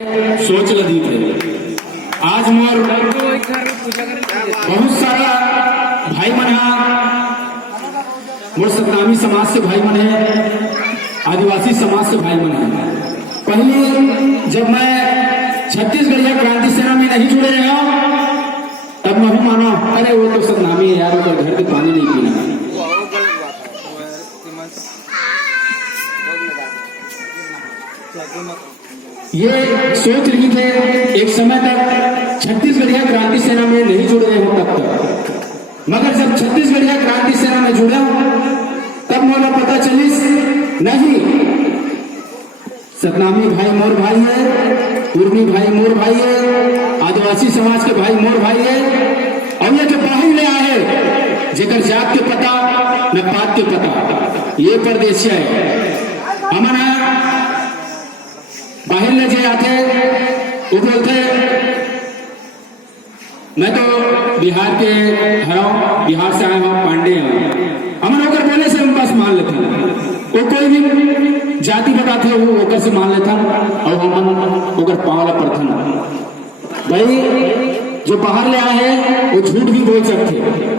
सोच लगी थे। आज मोर बहुत सारा भाई मन है, मोर सतनामी समाज से भाई मन है, आदिवासी समाज से भाई मन है। पहले जब मैं छत्तीसगढ़िया क्रांति सेना में नहीं जुड़े रहे हो तब मैं भी मानो अरे वो तो सतनामी है यार, वो घर के पानी नहीं पीना। ये सोच रही थे एक समय तक छत्तीसगढ़िया क्रांति सेना में नहीं जुड़ रहे हो तब तक, मगर जब छत्तीसगढ़िया क्रांति सेना में जुड़ा तब मुझे पता चलिस नहीं, सतनामी भाई मोर भाई है, कुर्मी भाई मोर भाई है, आदिवासी समाज के भाई मोर भाई है। और ये जो बाहर ले आए जेकर जात के पता न पात के पता, ये परदेशिया है। हमारा बाहर ले जे आते वो बोलते मैं तो बिहार के हराऊं, बिहार से आया हूं, पांडे हूं। हमारे होकर बोले से हम बस मान लेते, वो कोई भी जाति बताते वो होकर से मान लेता और हम होकर पावला प्रथम। भाई जो बाहर ले आए हैं वो झूठ भी बोल सकते।